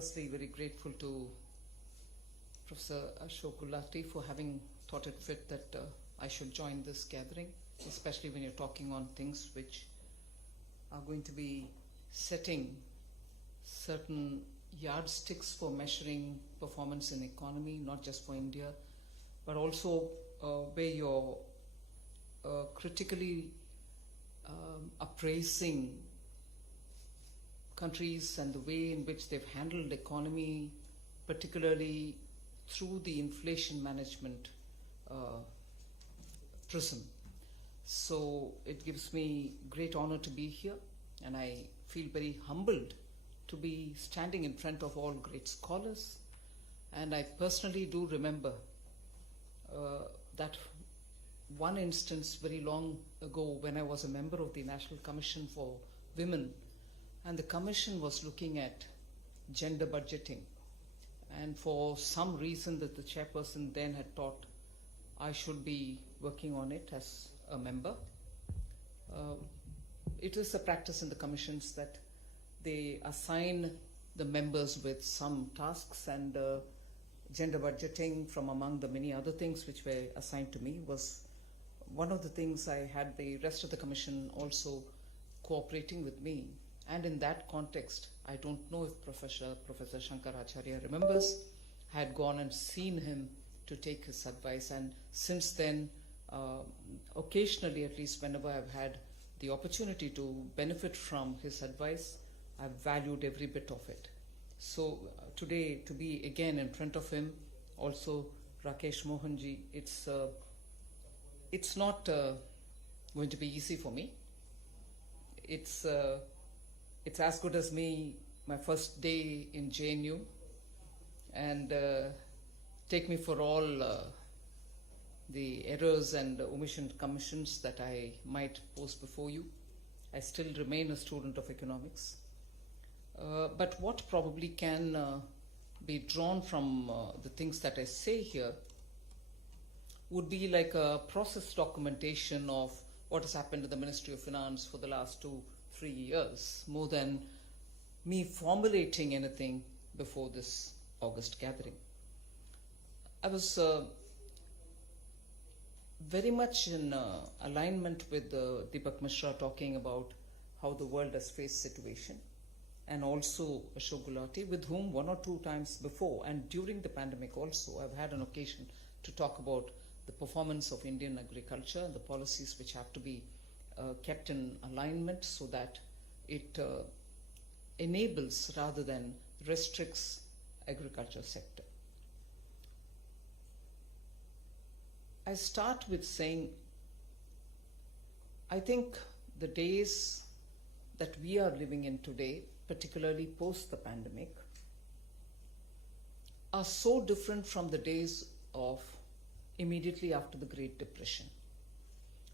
firstly very grateful to Professor Ashok Gulati for having thought it fit that I should join this gathering, especially when you're talking on things which are going to be setting certain yardsticks for measuring performance in economy, not just for India, but also where you're critically appraising countries and the way in which they've handled economy, particularly through the inflation management prism. So it gives me great honor to be here, and I feel very humbled to be standing in front of all great scholars. And I personally do remember that one instance very long ago when I was a member of the National Commission for Women, and the commission was looking at gender budgeting. And for some reason that the chairperson then had thought I should be working on it as a member. It is a practice in the commissions that they assign the members with some tasks, and gender budgeting, from among the many other things which were assigned to me, was one of the things. I had the rest of the commission also cooperating with me. And in that context, I don't know if Professor Shankaracharya remembers, I had gone and seen him to take his advice. And since then, occasionally, at least whenever I've had the opportunity to benefit from his advice, I've valued every bit of it. So today, to be again in front of him, also Rakesh Mohanji, it's not going to be easy for me. It's as good as my first day in JNU, and take me for all the errors and omission commissions that I might post before you. I still remain a student of economics. But what probably can be drawn from the things that I say here would be like a process documentation of what has happened to the Ministry of Finance for the last 2-3 years, more than me formulating anything before this August gathering. I was very much in alignment with Deepak Mishra talking about how the world has faced situation, and also Ashok Gulati, with whom 1 or 2 times before and during the pandemic also I've had an occasion to talk about the performance of Indian agriculture and the policies which have to be kept in alignment so that it enables rather than restricts agriculture sector. I start with saying, I think the days that we are living in today, particularly post the pandemic, are so different from the days of immediately after the Great Depression.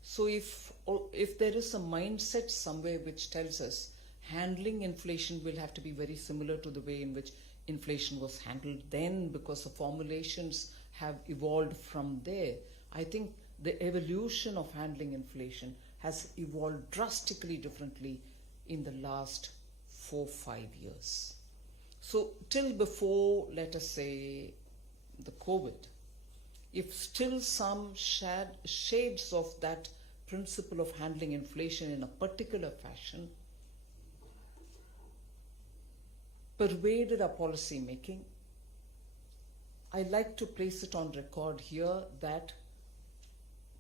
So if there is a mindset somewhere which tells us handling inflation will have to be very similar to the way in which inflation was handled then, because the formulations have evolved from there, I think the evolution of handling inflation has evolved drastically differently in the last 4-5 years. So till before, let us say, the COVID, if still some shades of that principle of handling inflation in a particular fashion pervaded our policy making, I like to place it on record here that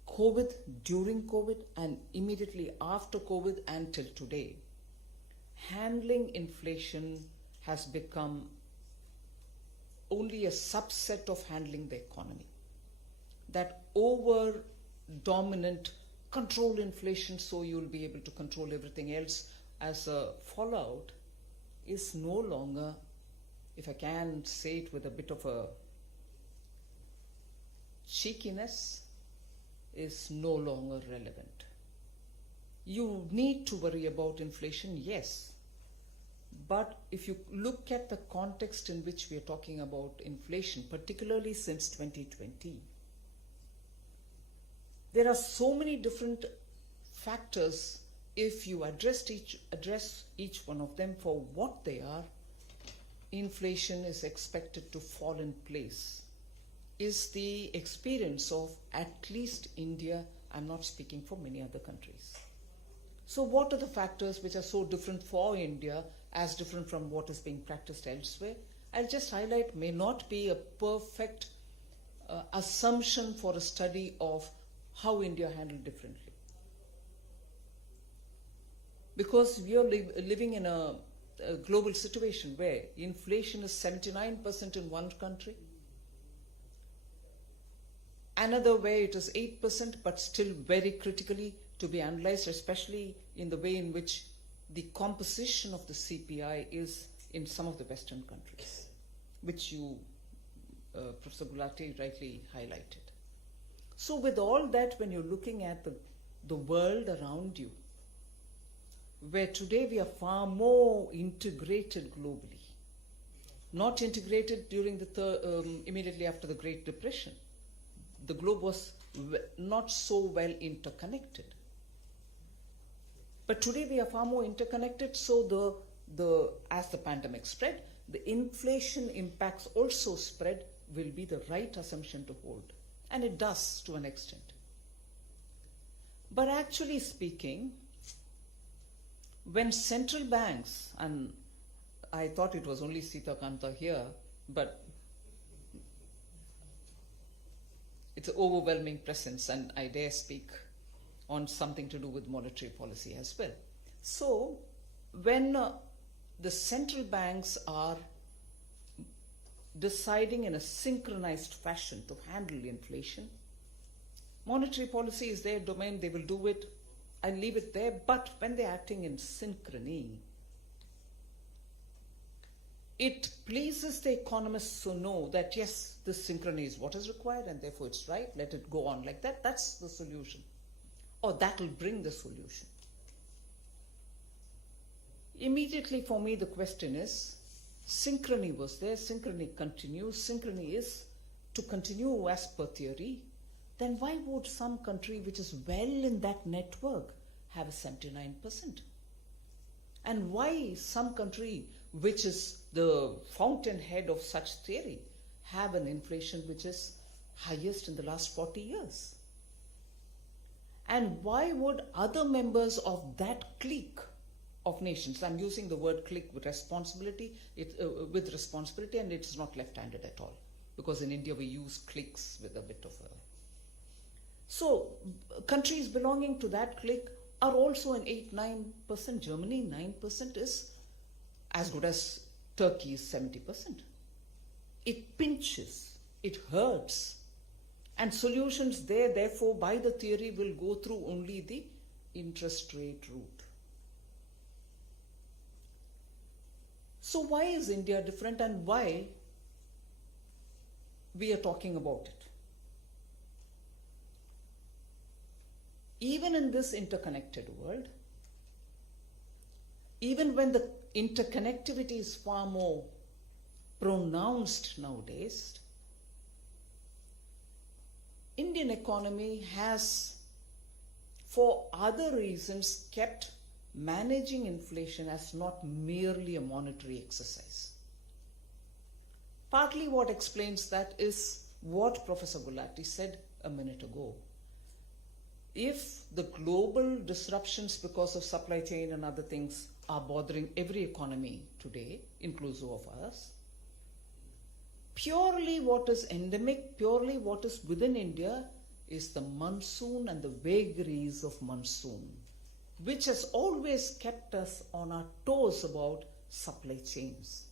COVID, during COVID, and immediately after COVID and till today, handling inflation has become only a subset of handling the economy. That over dominant control inflation so you'll be able to control everything else as a fallout is no longer, if I can say it with a bit of a cheekiness, is no longer relevant. You need to worry about inflation, yes. But if you look at the context in which we are talking about inflation, particularly since 2020, there are so many different factors. If you address each one of them for what they are, inflation is expected to fall in place is the experience of at least India. I'm not speaking for many other countries. So what are the factors which are so different for India as different from what is being practiced elsewhere? I'll just highlight, may not be a perfect assumption for a study of how India handled differently. Because we are living in a global situation where inflation is 79% in one country, another where it is 8%, but still very critically to be analyzed, especially in the way in which the composition of the CPI is in some of the Western countries, which you, Professor Gulati, rightly highlighted. So with all that, when you're looking at the world around you, where today we are far more integrated globally, not integrated during the immediately after the Great Depression. The globe was not so well interconnected. But today we are far more interconnected, so as the pandemic spread, the inflation impacts also spread will be the right assumption to hold. And it does to an extent. But actually speaking, when central banks, and I thought it was only Sita Kanta here, but it's an overwhelming presence, and I dare speak on something to do with monetary policy as well. So when the central banks are deciding in a synchronized fashion to handle inflation, monetary policy is their domain, they will do it, I leave it there, but when they're acting in synchrony, it pleases the economists to know that yes, this synchrony is what is required and therefore it's right, let it go on like that, that's the solution. Or that will bring the solution. Immediately for me the question is, synchrony was there, synchrony continues, synchrony is to continue as per theory, then why would some country which is well in that network have a 79%? And why some country which is the fountainhead of such theory have an inflation which is highest in the last 40 years? And why would other members of that clique of nations, I'm using the word clique with responsibility, and it's not left-handed at all, because in India we use cliques with a bit of a... So countries belonging to that clique are also an 8-9%. Germany 9% is as good as Turkey's 70%. It pinches, it hurts, and solutions there, therefore, by the theory will go through only the interest rate route. So why is India different, and why we are talking about it? Even in this interconnected world, even when the interconnectivity is far more pronounced nowadays, Indian economy has, for other reasons, kept managing inflation as not merely a monetary exercise. Partly what explains that is what Professor Gulati said a minute ago. If the global disruptions because of supply chain and other things are bothering every economy today, inclusive of us, purely what is endemic, purely what is within India is the monsoon and the vagaries of monsoon, which has always kept us on our toes about supply chains,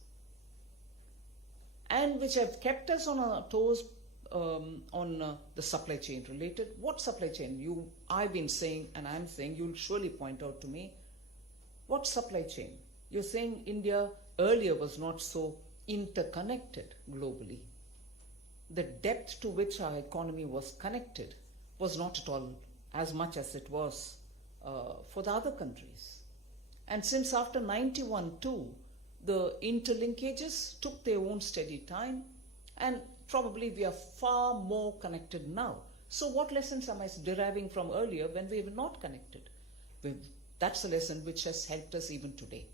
and which have kept us on our toes on the supply chain related. What supply chain? I've been saying, and I'm saying, you'll surely point out to me, what supply chain? You're saying India earlier was not so interconnected globally. The depth to which our economy was connected was not at all as much as it was for the other countries. And since after 91 too, the interlinkages took their own steady time, and probably we are far more connected now. So what lessons am I deriving from earlier when we were not connected? That's a lesson which has helped us even today.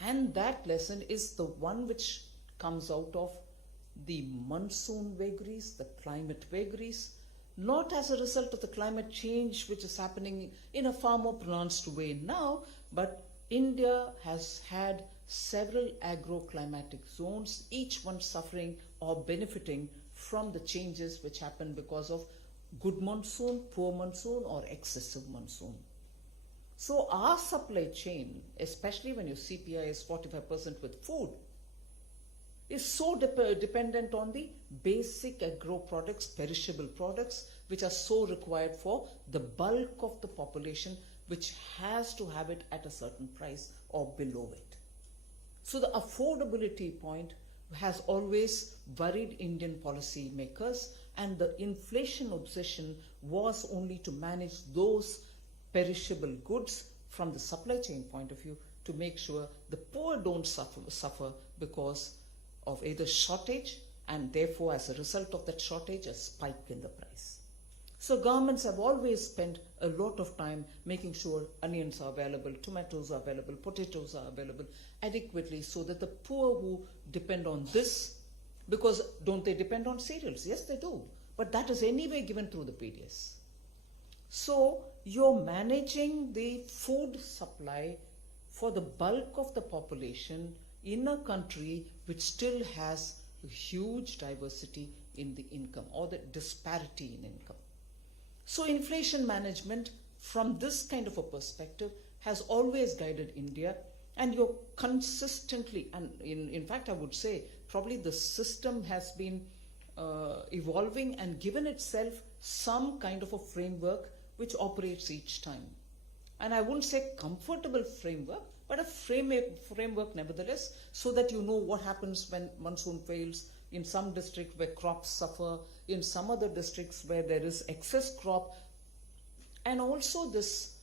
And that lesson is the one which comes out of the monsoon vagaries, the climate vagaries, not as a result of the climate change which is happening in a far more pronounced way now, but India has had several agroclimatic zones, each one suffering or benefiting from the changes which happen because of good monsoon, poor monsoon, or excessive monsoon. So our supply chain, especially when your CPI is 45% with food, is so dependent on the basic agro products, perishable products, which are so required for the bulk of the population, which has to have it at a certain price or below it. So the affordability point has always worried Indian policy makers, and the inflation obsession was only to manage those perishable goods from the supply chain point of view to make sure the poor don't suffer because of either shortage, and therefore as a result of that shortage a spike in the price. So governments have always spent a lot of time making sure onions are available, tomatoes are available, potatoes are available adequately, so that the poor who depend on this, because don't they depend on cereals? Yes, they do, but that is anyway given through the PDS. So you're managing the food supply for the bulk of the population in a country which still has a huge diversity in the income, or the disparity in income. So inflation management from this kind of a perspective has always guided India, and you're consistently, and in fact I would say probably the system has been evolving and given itself some kind of a framework which operates each time. And I wouldn't say comfortable framework, but a framework nevertheless, so that you know what happens when monsoon fails, in some districts where crops suffer, in some other districts where there is excess crop, and also this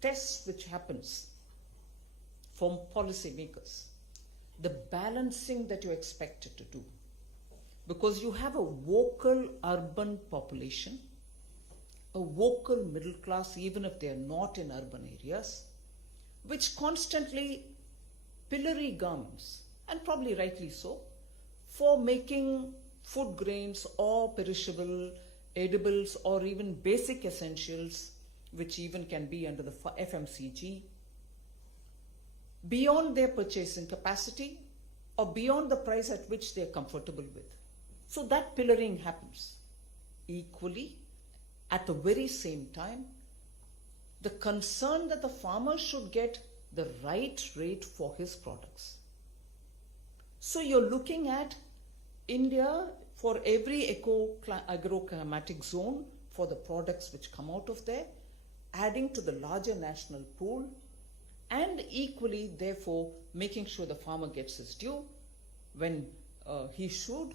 test which happens from policy makers, the balancing that you're expected to do. Because you have a vocal urban population, a vocal middle class, even if they are not in urban areas, which constantly pillory governments, and probably rightly so, for making food grains or perishable edibles or even basic essentials, which even can be under the FMCG, beyond their purchasing capacity or beyond the price at which they are comfortable with. So that pillaring happens. Equally, at the very same time, the concern that the farmer should get the right rate for his products. So you're looking at India for every agroclimatic zone for the products which come out of there, adding to the larger national pool, and equally therefore making sure the farmer gets his due when he should.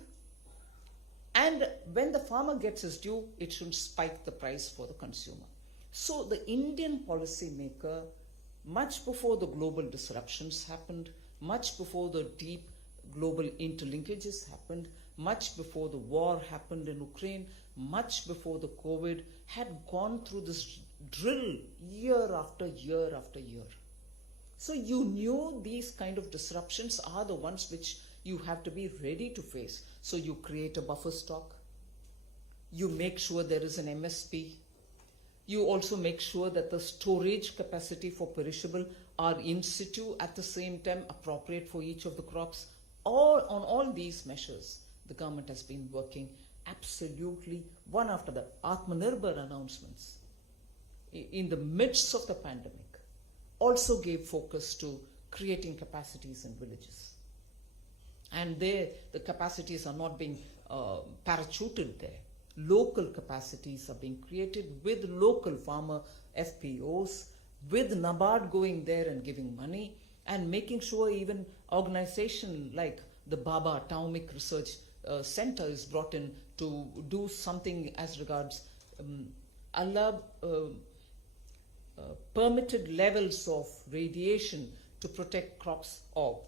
And when the farmer gets his due, it shouldn't spike the price for the consumer. So the Indian policymaker, much before the global disruptions happened, much before the deep global interlinkages happened, much before the war happened in Ukraine, much before the COVID, had gone through this drill year after year after year. So you knew these kind of disruptions are the ones which you have to be ready to face. So you create a buffer stock. You make sure there is an MSP. You also make sure that the storage capacity for perishable are in situ, at the same time appropriate for each of the crops. On all these measures, the government has been working absolutely one after the Atmanirbhar announcements in the midst of the pandemic. Also gave focus to creating capacities in villages. And there, the capacities are not being parachuted there. Local capacities are being created with local farmer FPOs, with NABARD going there and giving money, and making sure even organization like the Baba Atomic Research Center is brought in to do something as regards permitted levels of radiation to protect crops or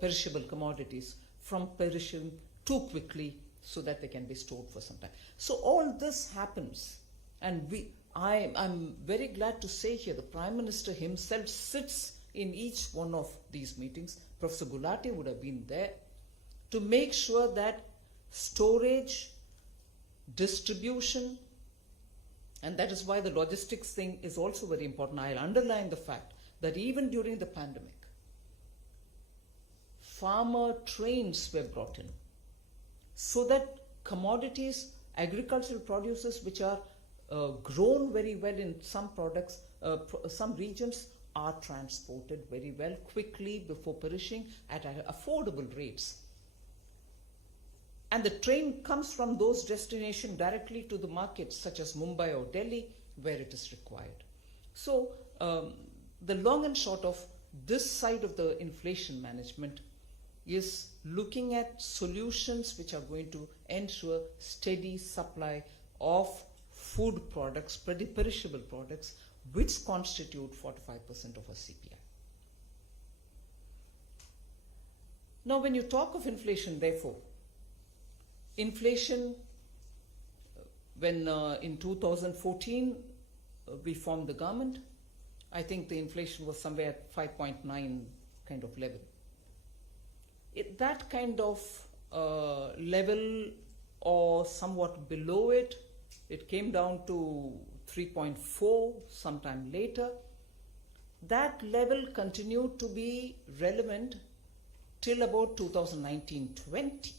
perishable commodities from perishing too quickly so that they can be stored for some time. So all this happens, and I'm very glad to say here the Prime Minister himself sits in each one of these meetings. Professor Gulati would have been there to make sure that storage, distribution, and that is why the logistics thing is also very important. I'll underline the fact that even during the pandemic, farmer trains were brought in so that commodities, agricultural produces which are grown very well in some products, some regions, are transported very well quickly before perishing at affordable rates. And the train comes from those destinations directly to the markets such as Mumbai or Delhi where it is required. So the long and short of this side of the inflation management is looking at solutions which are going to ensure steady supply of food products, perishable products, which constitute 45% of our CPI. Now, when you talk of inflation, therefore, inflation, when in 2014 we formed the government, I think the inflation was somewhere at 5.9 kind of level. That kind of level or somewhat below it, it came down to 3.4 sometime later. That level continued to be relevant till about 2019-20.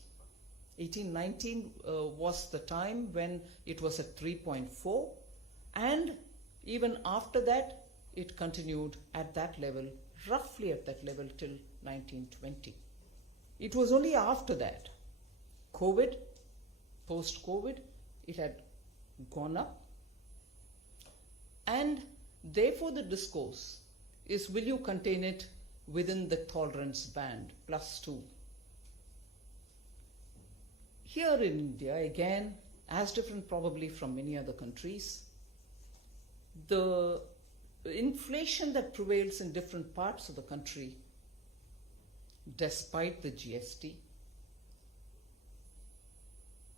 18-19 was the time when it was at 3.4, and even after that it continued at that level, roughly at that level till 19-20. It was only after that, COVID, post-COVID, it had gone up, and therefore the discourse is, will you contain it within the tolerance band, +2? Here in India, again, as different probably from many other countries, the inflation that prevails in different parts of the country, despite the GST,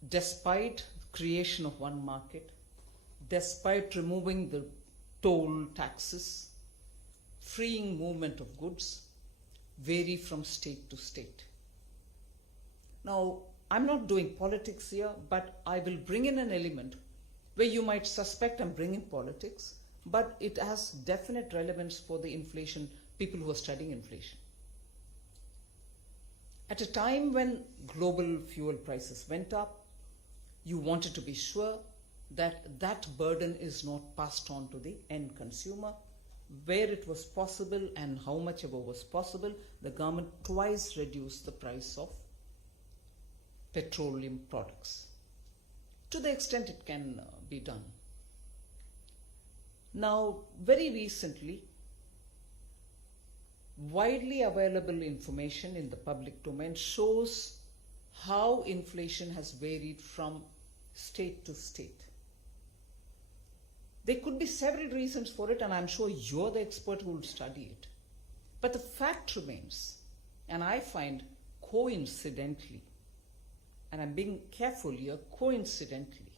despite creation of one market, despite removing the toll taxes, freeing movement of goods, vary from state to state. Now, I'm not doing politics here, but I will bring in an element where you might suspect I'm bringing politics, but it has definite relevance for the inflation, people who are studying inflation. At a time when global fuel prices went up, you wanted to be sure that that burden is not passed on to the end consumer. Where it was possible and how much ever was possible, the government twice reduced the price of petroleum products to the extent it can be done. Now, very recently, widely available information in the public domain shows how inflation has varied from state to state. There could be several reasons for it, and I'm sure you're the expert who will study it. But the fact remains, and I find coincidentally, and I'm being careful here, coincidentally,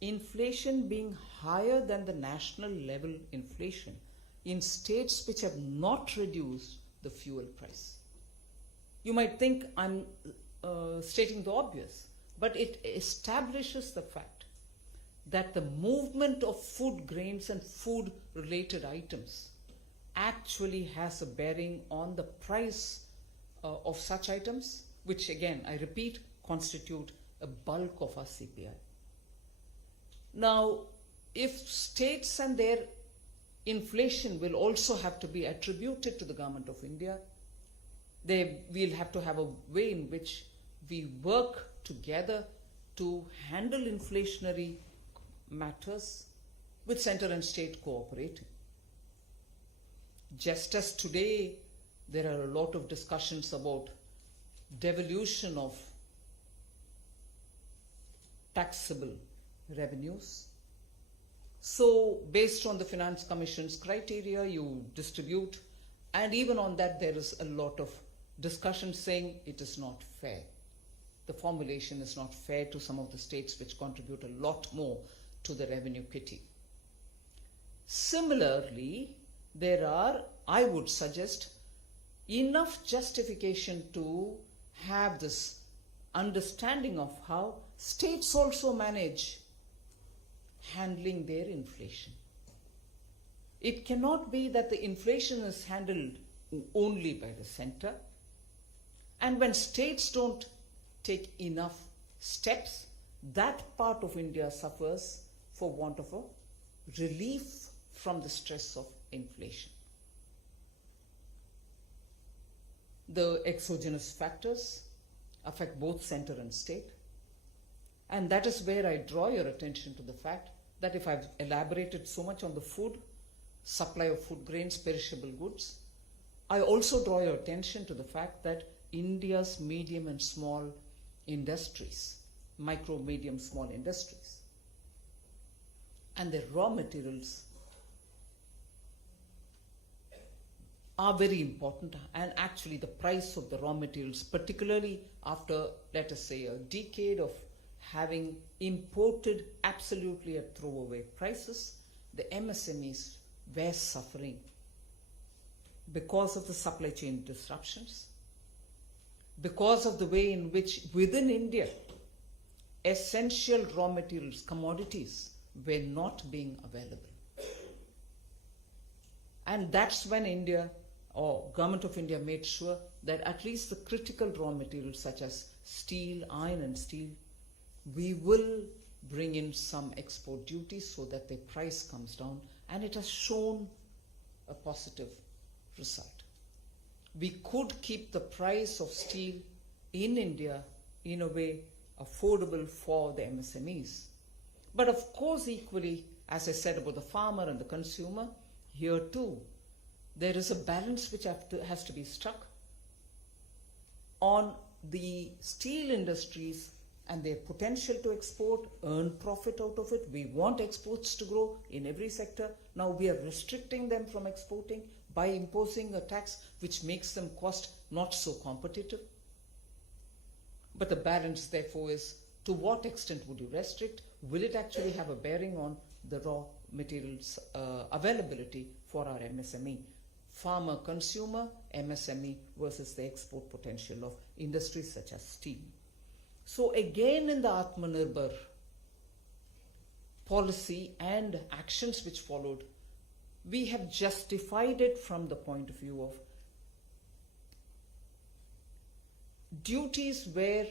inflation being higher than the national level inflation in states which have not reduced the fuel price. You might think I'm stating the obvious, but it establishes the fact that the movement of food grains and food related items actually has a bearing on the price of such items, which again, I repeat, constitute a bulk of our CPI. Now, if states and their inflation will also have to be attributed to the government of India, we'll have to have a way in which we work together to handle inflationary matters with center and state cooperating. Just as today there are a lot of discussions about devolution of taxable revenues. So based on the Finance Commission's criteria, you distribute, and even on that there is a lot of discussion saying it is not fair. The formulation is not fair to some of the states which contribute a lot more to the revenue kitty. Similarly, there are, I would suggest, enough justification to have this understanding of how states also manage handling their inflation. It cannot be that the inflation is handled only by the center, and when states don't take enough steps, that part of India suffers for want of a relief from the stress of inflation. The exogenous factors affect both center and state, and that is where I draw your attention to the fact that if I've elaborated so much on the food, supply of food grains, perishable goods, I also draw your attention to the fact that India's medium and small industries, micro, medium, small industries, and their raw materials are very important, and actually the price of the raw materials, particularly after, let us say, a decade of having imported absolutely at throwaway prices, the MSMEs were suffering because of the supply chain disruptions, because of the way in which within India essential raw materials, commodities, were not being available. And that's when India, or Government of India, made sure that at least the critical raw materials such as steel, iron and steel, we will bring in some export duties so that the price comes down, and it has shown a positive result. We could keep the price of steel in India in a way affordable for the MSMEs. But of course, equally, as I said about the farmer and the consumer, here too, there is a balance which has to be struck on the steel industries and their potential to export, earn profit out of it. We want exports to grow in every sector. Now we are restricting them from exporting by imposing a tax which makes them cost not so competitive. But the balance therefore is, to what extent would you restrict? Will it actually have a bearing on the raw materials availability for our MSME? Farmer, consumer, MSME versus the export potential of industries such as steel. So again, in the Atmanirbhar policy and actions which followed, we have justified it from the point of view of duties where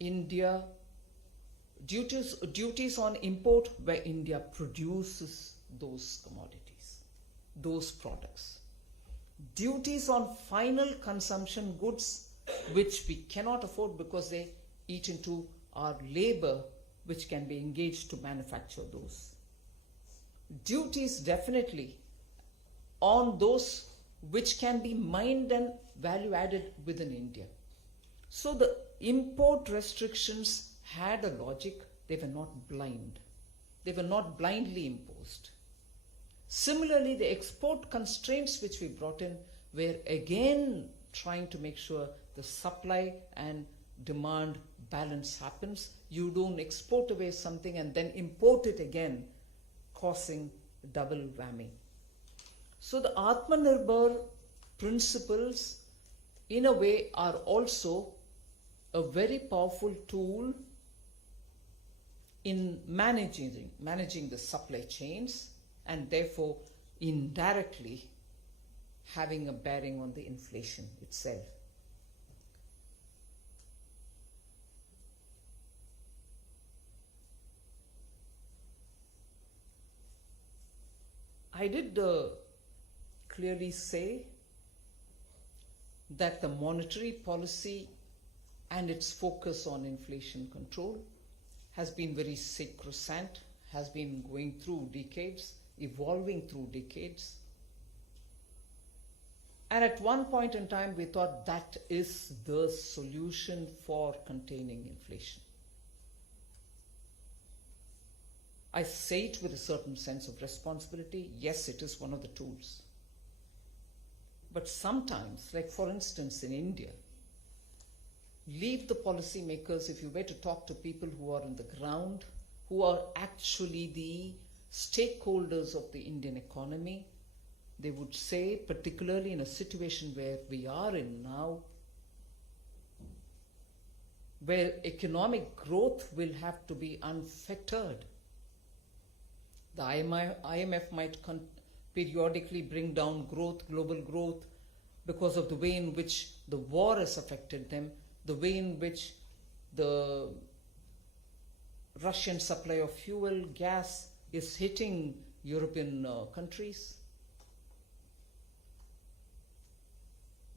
India, duties on import where India produces those commodities, those products. Duties on final consumption goods which we cannot afford because they eat into our labor which can be engaged to manufacture those. Duties definitely on those which can be mined and value added within India. So the import restrictions had a logic. They were not blind. They were not blindly imposed. Similarly, the export constraints which we brought in were again trying to make sure the supply and demand balance happens. You don't export away something and then import it again, causing double whammy. So the Atmanirbhar principles in a way are also a very powerful tool in managing the supply chains, and therefore indirectly having a bearing on the inflation itself. I did clearly say that the monetary policy and its focus on inflation control has been very sacrosanct, has been going through decades, evolving through decades. And at one point in time, we thought that is the solution for containing inflation. I say it with a certain sense of responsibility. Yes, it is one of the tools. But sometimes, like for instance in India, leave the policymakers, if you were to talk to people who are on the ground, who are actually the stakeholders of the Indian economy, they would say, particularly in a situation where we are in now, where economic growth will have to be unfettered. The IMF might periodically bring down growth, global growth, because of the way in which the war has affected them, the way in which the Russian supply of fuel, gas is hitting European countries.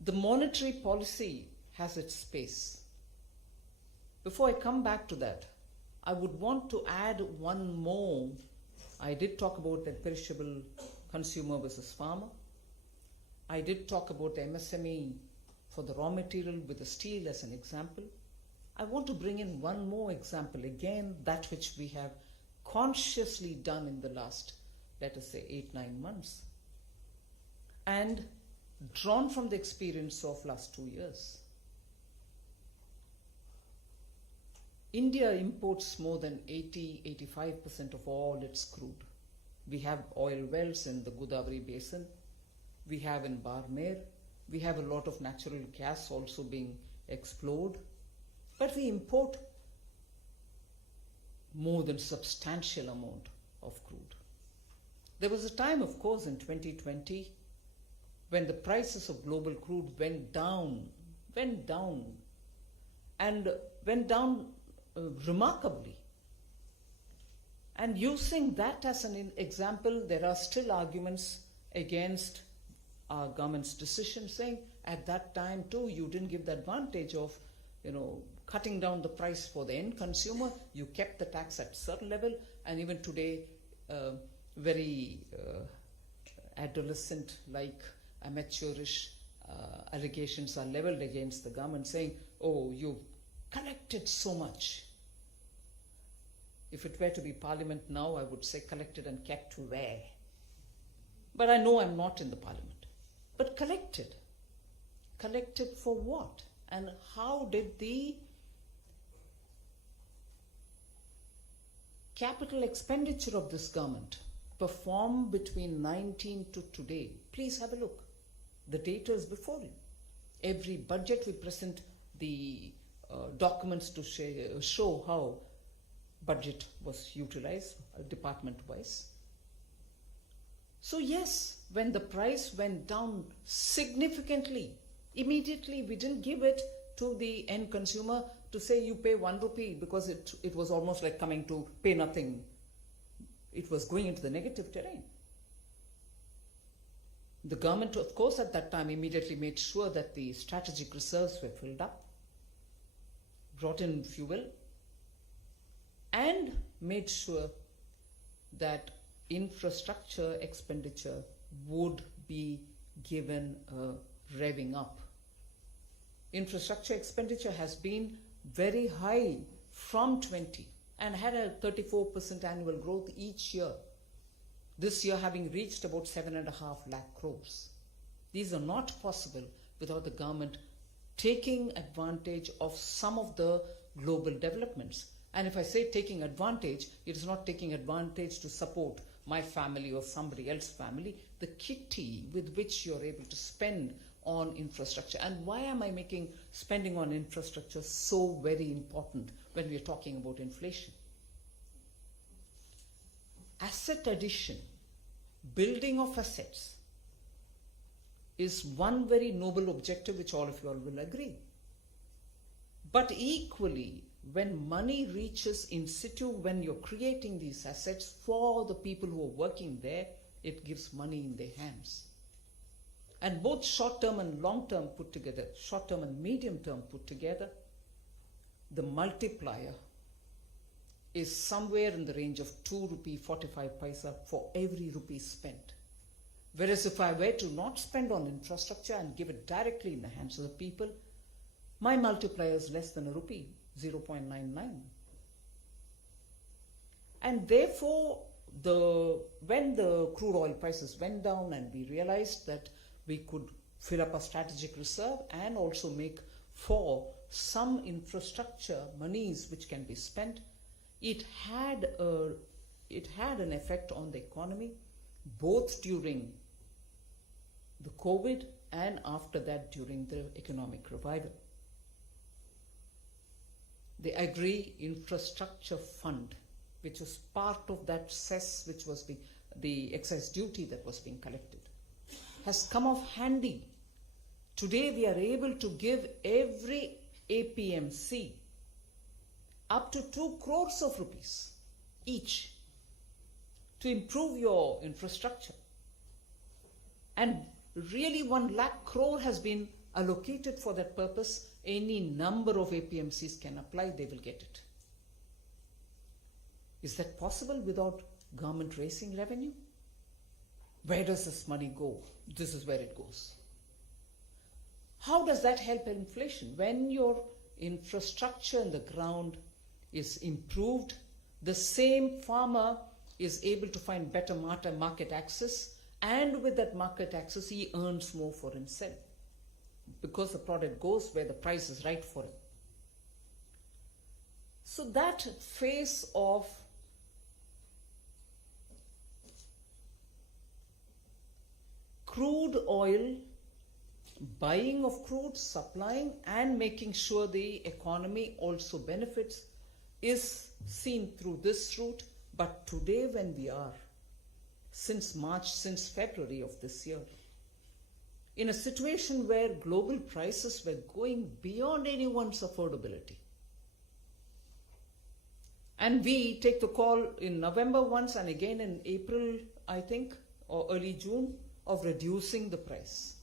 The monetary policy has its space. Before I come back to that, I would want to add one more. I did talk about the perishable consumer versus farmer. I did talk about the MSME for the raw material with the steel as an example. I want to bring in one more example, again, that which we have consciously done in the last, let us say, 8-9 months, and drawn from the experience of last 2 years. India imports more than 80-85% of all its crude. We have oil wells in the Godavari basin. We have in Barmer. We have a lot of natural gas also being explored. But we import more than substantial amount of crude. There was a time, of course, in 2020 when the prices of global crude went down remarkably. And using that as an example, there are still arguments against our government's decision, saying at that time too you didn't give the advantage of cutting down the price for the end consumer. You kept the tax at a certain level, and even today very adolescent, like amateurish allegations are leveled against the government, saying, oh, you collected so much. If it were to be parliament now, I would say collected and kept where? But I know I'm not in the parliament. But collected. Collected for what? And how did the capital expenditure of this government perform between 19 to today? Please have a look. The data is before you. Every budget we present the documents to show how budget was utilized department-wise. So yes, when the price went down significantly, immediately we didn't give it to the end consumer to say you pay 1 rupee, because it was almost like coming to pay nothing. It was going into the negative terrain. The government, of course, at that time immediately made sure that the strategic reserves were filled up, brought in fuel, and made sure that infrastructure expenditure would be given a revving up. Infrastructure expenditure has been very high from 20 and had a 34% annual growth each year. This year having reached about 7.5 lakh crores. These are not possible without the government taking advantage of some of the global developments. And if I say taking advantage, it is not taking advantage to support my family or somebody else's family. The kitty with which you're able to spend on infrastructure. And why am I making spending on infrastructure so very important when we're talking about inflation? Asset addition, building of assets, is one very noble objective which all of you all will agree. But equally, when money reaches in situ, when you're creating these assets for the people who are working there, it gives money in their hands. And both short-term and long-term put together, short-term and medium-term put together, the multiplier is somewhere in the range of 2 rupee 45 paisa for every rupee spent. Whereas if I were to not spend on infrastructure and give it directly in the hands of the people, my multiplier is less than a rupee, 0.99. And therefore, when the crude oil prices went down and we realized that we could fill up a strategic reserve and also make for some infrastructure monies which can be spent, it had an effect on the economy, both during the COVID and after that during the economic revival. The Agri Infrastructure Fund, which was part of that cess which was the excise duty that was being collected, has come off handy. Today we are able to give every APMC up to 2 crores of rupees each to improve your infrastructure. And really 1 lakh crore has been allocated for that purpose. Any number of APMCs can apply, they will get it. Is that possible without government raising revenue? Where does this money go? This is where it goes. How does that help inflation? When your infrastructure in the ground is improved, the same farmer is able to find better market access, and with that market access he earns more for himself because the product goes where the price is right for him. So that phase of crude oil, buying of crude, supplying and making sure the economy also benefits is seen through this route. But today when we are, since March, since February of this year, in a situation where global prices were going beyond anyone's affordability, and we take the call in November once and again in April, I think, or early June, of reducing the price.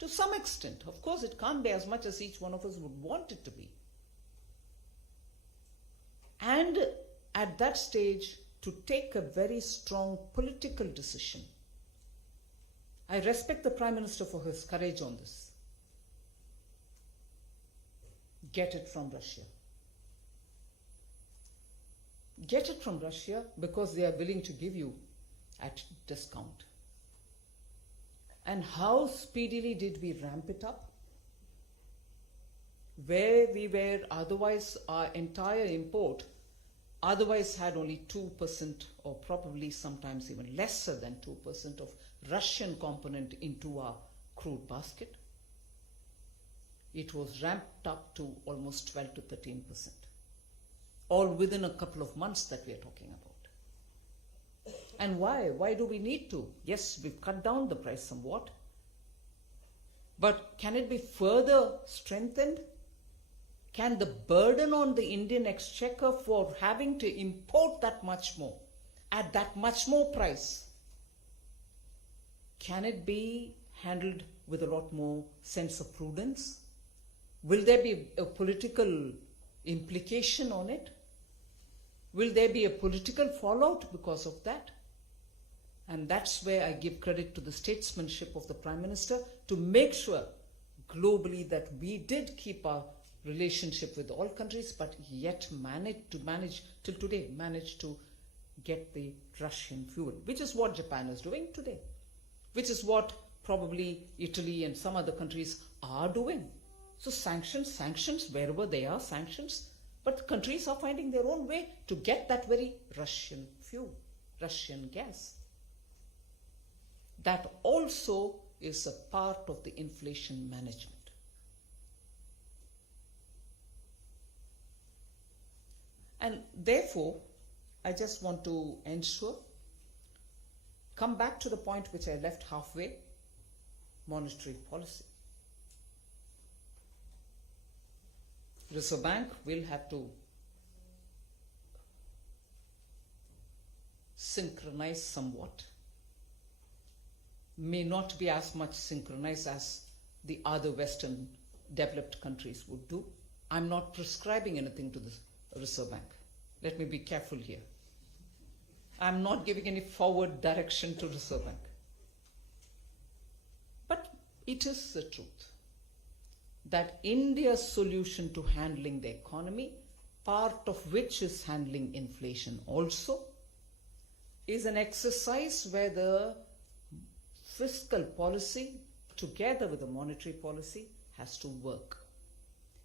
To some extent, of course, it can't be as much as each one of us would want it to be. And at that stage, to take a very strong political decision. I respect the Prime Minister for his courage on this. Get it from Russia. Get it from Russia because they are willing to give you at discount. And how speedily did we ramp it up? Where we were otherwise, our entire import otherwise had only 2% or probably sometimes even lesser than 2% of Russian component into our crude basket. It was ramped up to almost 12 to 13%. All within a couple of months that we are talking about. And why? Why do we need to? Yes, we've cut down the price somewhat. But can it be further strengthened? Can the burden on the Indian exchequer for having to import that much more, at that much more price, can it be handled with a lot more sense of prudence? Will there be a political implication on it? Will there be a political fallout because of that? And that's where I give credit to the statesmanship of the Prime Minister to make sure globally that we did keep our relationship with all countries, but yet managed to get the Russian fuel, which is what Japan is doing today, which is what probably Italy and some other countries are doing. So sanctions, wherever they are sanctions, but countries are finding their own way to get that very Russian fuel, Russian gas. That also is a part of the inflation management. And therefore, I just want to come back to the point which I left halfway, monetary policy. Reserve Bank will have to synchronize somewhat. May not be as much synchronized as the other Western developed countries would do. I'm not prescribing anything to the Reserve Bank. Let me be careful here. I'm not giving any forward direction to Reserve Bank. But it is the truth that India's solution to handling the economy, part of which is handling inflation also, is an exercise where the fiscal policy together with the monetary policy has to work.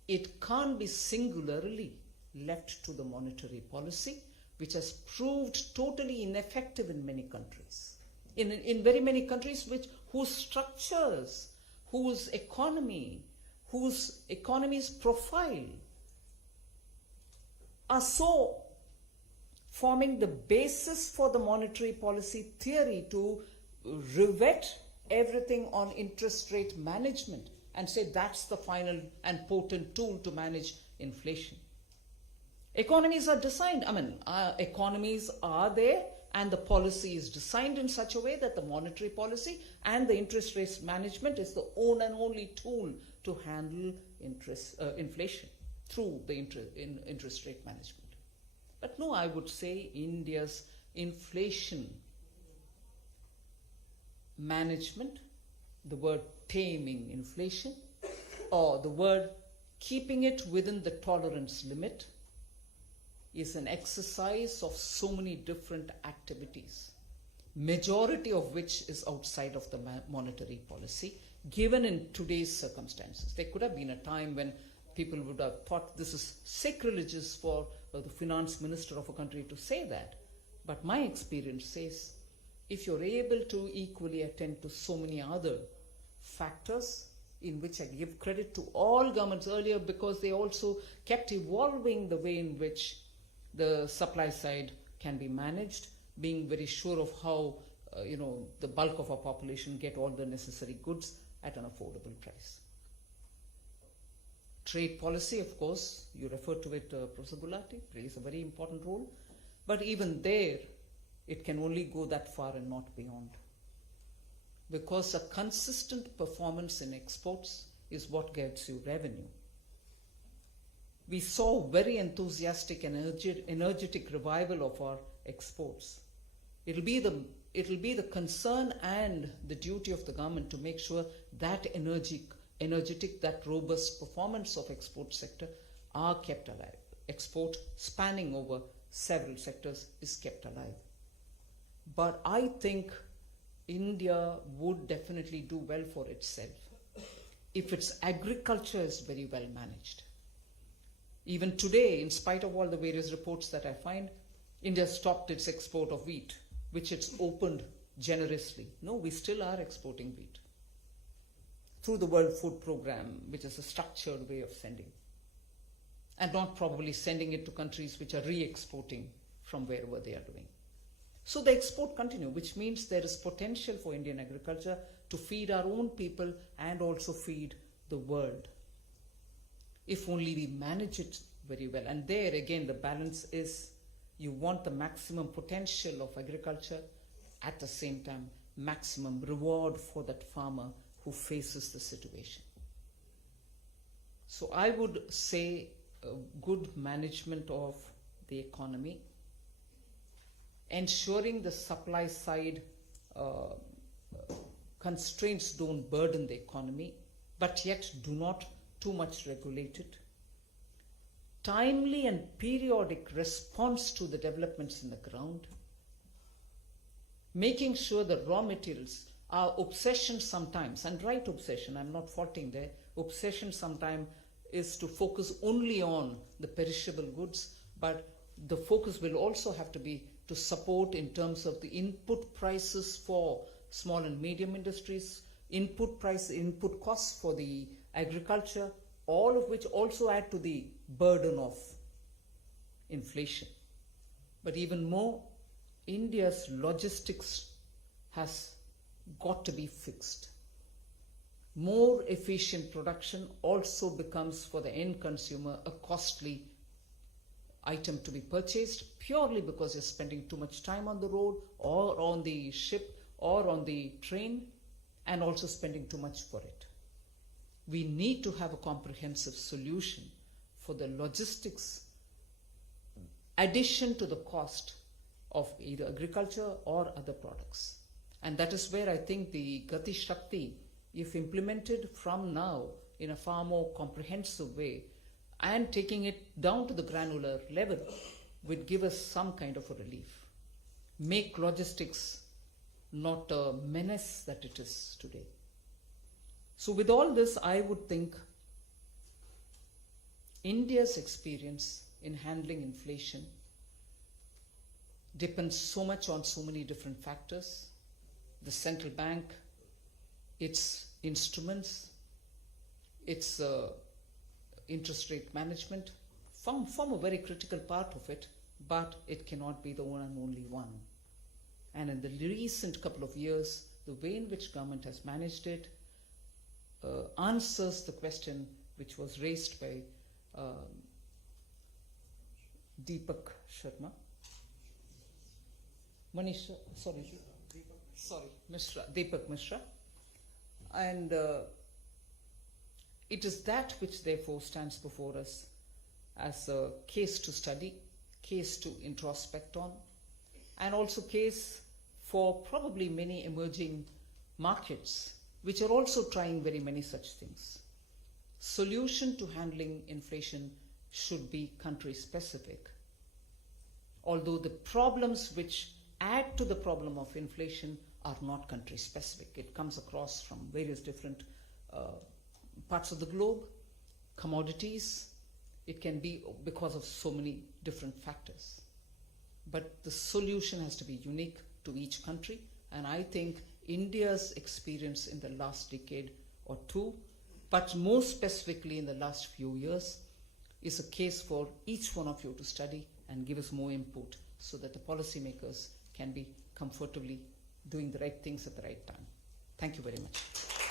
It can't be singularly left to the monetary policy, which has proved totally ineffective in many countries. in very many countries whose structures, whose economy's profile are so forming the basis for the monetary policy theory to rivet everything on interest rate management and say that's the final and potent tool to manage inflation. Economies are designed, economies are there, and the policy is designed in such a way that the monetary policy and the interest rate management is the only tool to handle inflation through the interest rate management. But no, I would say India's inflation management, the word taming inflation, or the word keeping it within the tolerance limit, is an exercise of so many different activities, majority of which is outside of the monetary policy, given in today's circumstances. There could have been a time when people would have thought this is sacrilegious for the finance minister of a country to say that. But my experience says, if you're able to equally attend to so many other factors, in which I give credit to all governments earlier, because they also kept evolving the way in which the supply side can be managed, being very sure of how the bulk of our population get all the necessary goods at an affordable price. Trade policy, of course, you referred to it, Professor Gulati, plays a very important role. But even there, it can only go that far and not beyond. Because a consistent performance in exports is what gets you revenue. We saw very enthusiastic and energetic revival of our exports. It'll be the concern and the duty of the government to make sure that energetic, that robust performance of export sector are kept alive. Export spanning over several sectors is kept alive. But I think India would definitely do well for itself if its agriculture is very well managed. Even today, in spite of all the various reports that I find, India stopped its export of wheat, which it's opened generously. No, we still are exporting wheat through the World Food Program, which is a structured way of sending, and not probably sending it to countries which are re-exporting from wherever they are doing. So the export continue, which means there is potential for Indian agriculture to feed our own people and also feed the world, if only we manage it very well. And there again, the balance is you want the maximum potential of agriculture, at the same time maximum reward for that farmer who faces the situation. So I would say good management of the economy, ensuring the supply side constraints don't burden the economy, but yet do not too much regulate it. Timely and periodic response to the developments in the ground. Making sure that raw materials, our obsession sometimes, and right obsession, I'm not faulting there, obsession sometimes is to focus only on the perishable goods, but the focus will also have to be to support in terms of the input prices for small and medium industries, input costs for the agriculture, all of which also add to the burden of inflation. But even more, India's logistics has got to be fixed. More efficient production also becomes for the end consumer a costly item to be purchased, purely because you're spending too much time on the road or on the ship or on the train, and also spending too much for it. We need to have a comprehensive solution for the logistics addition to the cost of either agriculture or other products. And that is where I think the Gati Shakti, if implemented from now in a far more comprehensive way and taking it down to the granular level, would give us some kind of a relief. Make logistics not a menace that it is today. So with all this, I would think India's experience in handling inflation depends so much on so many different factors. the central bank, its instruments, its interest rate management form a very critical part of it, but it cannot be the one and only one. And in the recent couple of years, the way in which government has managed it answers the question which was raised by Deepak Sharma. Deepak Mishra. And it is that which therefore stands before us as a case to study, case to introspect on, and also case for probably many emerging markets which are also trying very many such things. Solution to handling inflation should be country specific. Although the problems which add to the problem of inflation are not country specific. It comes across from various different parts of the globe, commodities. It can be because of so many different factors. But the solution has to be unique to each country. And I think India's experience in the last decade or two, but more specifically in the last few years, is a case for each one of you to study and give us more input so that the policymakers can be comfortably doing the right things at the right time. Thank you very much.